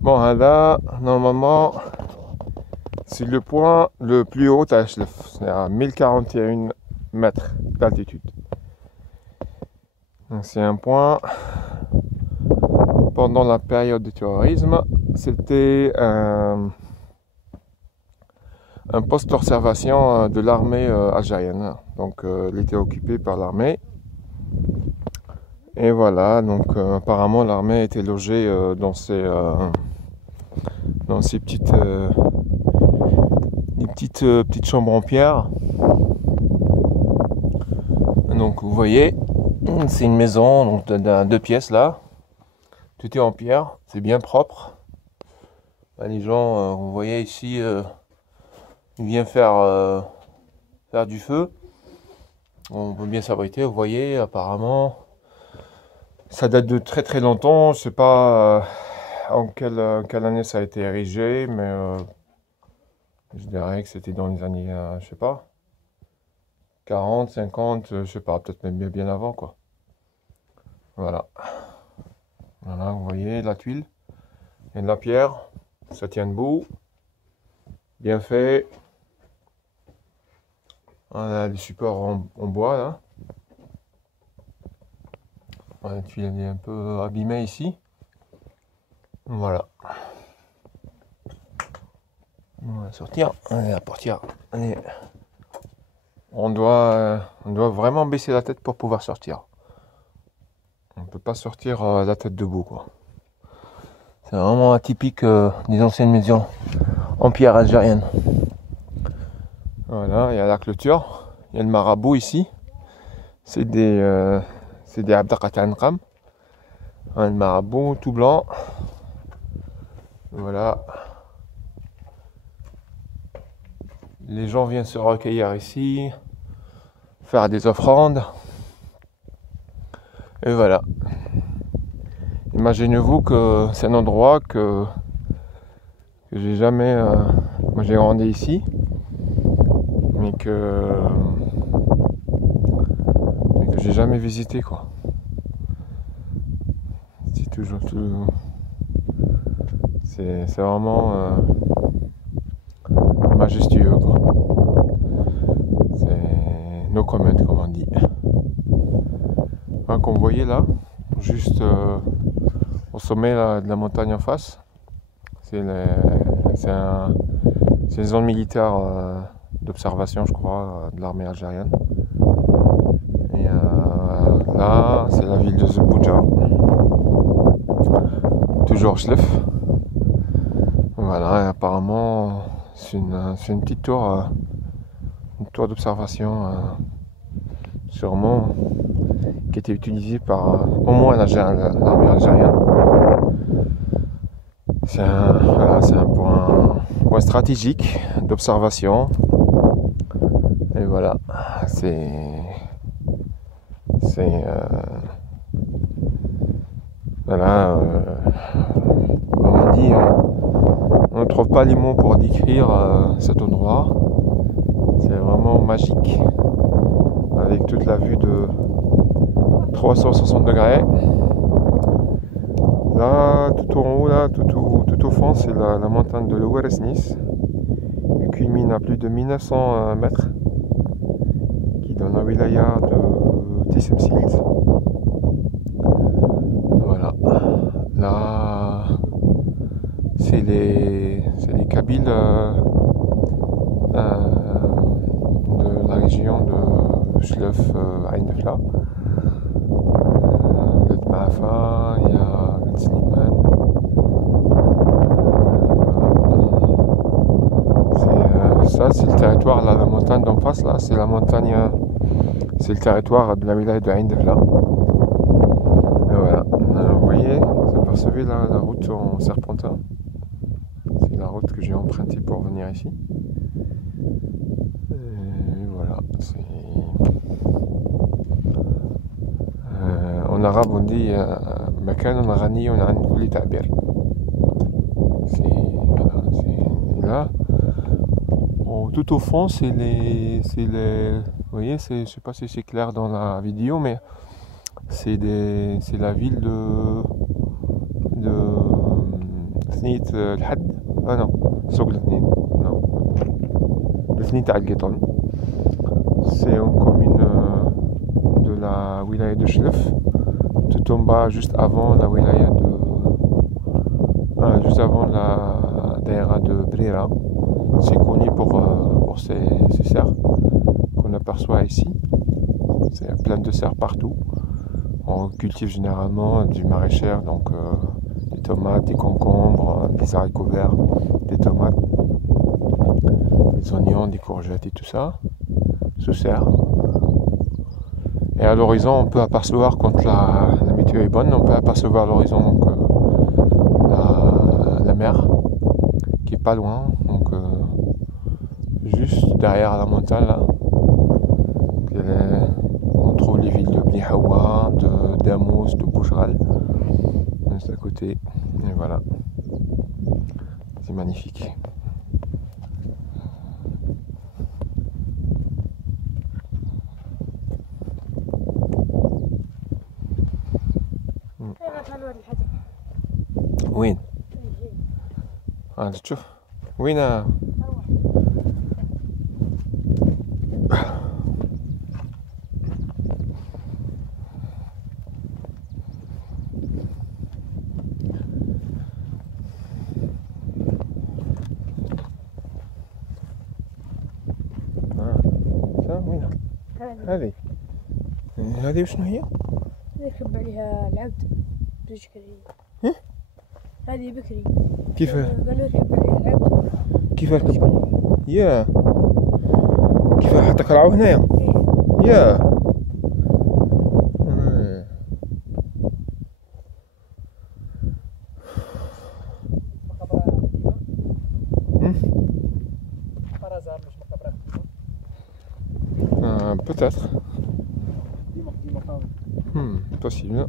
Bon, là, normalement, c'est le point le plus haut à Ashlef. C'est à 1041 mètres d'altitude. Donc, c'est un point, pendant la période du terrorisme, c'était un poste d'observation de l'armée algérienne. Donc, il était occupé par l'armée. Et voilà, donc apparemment l'armée était logée dans ces petites chambres en pierre. Donc vous voyez, c'est une maison donc de 2 pièces là. Tout est en pierre, c'est bien propre. Les gens, vous voyez ici, ils viennent faire du feu. On peut bien s'abriter, vous voyez, apparemment. Ça date de très très longtemps, je sais pas en quelle année ça a été érigé, mais je dirais que c'était dans les années, je sais pas, 40, 50, je sais pas, peut-être même bien avant quoi. Voilà. Voilà, vous voyez la tuile et de la pierre, ça tient debout, bien fait. Voilà le support en bois là. La tuile est un peu abîmée ici. Voilà. On va sortir. Allez, la portière. Allez. On doit vraiment baisser la tête pour pouvoir sortir. On ne peut pas sortir la tête debout, quoi. C'est vraiment atypique des anciennes maisons en pierre algérienne. Voilà, il y a la clôture. Il y a le marabout ici. C'est des Abdelkader Nkam. Le marabout tout blanc. Voilà. Les gens viennent se recueillir ici, faire des offrandes. Et voilà. Imaginez-vous que c'est un endroit que j'ai jamais... moi j'ai grandi ici, mais que j'ai jamais visité quoi. C'est toujours tout... C'est vraiment majestueux quoi. C'est no comment comme on dit. Comme vous voyez là, juste au sommet là, de la montagne en face, c'est une zone militaire d'observation je crois de l'armée algérienne. Et là c'est la ville de Zebouja, toujours Chlef. Voilà, et apparemment c'est une petite tour d'observation sûrement qui était utilisée par au moins l'armée algérienne. C'est un point stratégique d'observation. Et voilà, voilà, comme on dit, on ne trouve pas les mots pour décrire cet endroit. C'est vraiment magique, avec toute la vue de 360 degrés. Là, tout en haut, là, tout au fond, c'est la montagne de l'Oueresnis, qui culmine à plus de 1900 mètres, qui donne la wilaya de Tissemsilt. Voilà. Là, c'est les Kabyles de la région de Chlef Ain Defla. Le Maafa, il y a le Slimane. Ça, c'est le territoire, là, la montagne d'en face, là, c'est la montagne, c'est le territoire de la wilaya de Ain Defla. Et voilà. Alors, vous voyez, vous apercevez là, la route en serpentin. C'est la route que j'ai empruntée pour venir ici. Et voilà, en arabe on dit مكان غني عن كل تعبير. Voilà, là. Tout au fond, vous voyez, je sais pas si c'est clair dans la vidéo, mais c'est la ville de Thnit L'Had. Ah non, Souk L'Thnit. Non. L'Thnit à Al-Qitan. C'est une commune de la wilaya de Chlef. Tout en bas, juste avant la wilaya juste avant la daïra de Brira. C'est connu pour ces cerfs qu'on aperçoit ici. C'est plein de cerfs partout. On cultive généralement du maraîchère, donc des tomates, des concombres, des haricots verts, des tomates, des oignons, des courgettes et tout ça, sous serre. Et à l'horizon, on peut apercevoir, quand la météo est bonne, on peut apercevoir à l'horizon donc la mer qui est pas loin, donc juste derrière la montagne là. On trouve les villes de Bni Hawa, de Damos, de Bouchral, juste à côté. Et voilà, c'est magnifique. وين؟ تشوف وين؟ وين؟ هذه وشنو هي؟ يركب عليها العبد بكري. هذه بكري. كيف؟ قالوا يركب عليها العبد. كيف ركب؟ يا كيف حتى قلعوا هنايا؟ يا peut-être. Possible.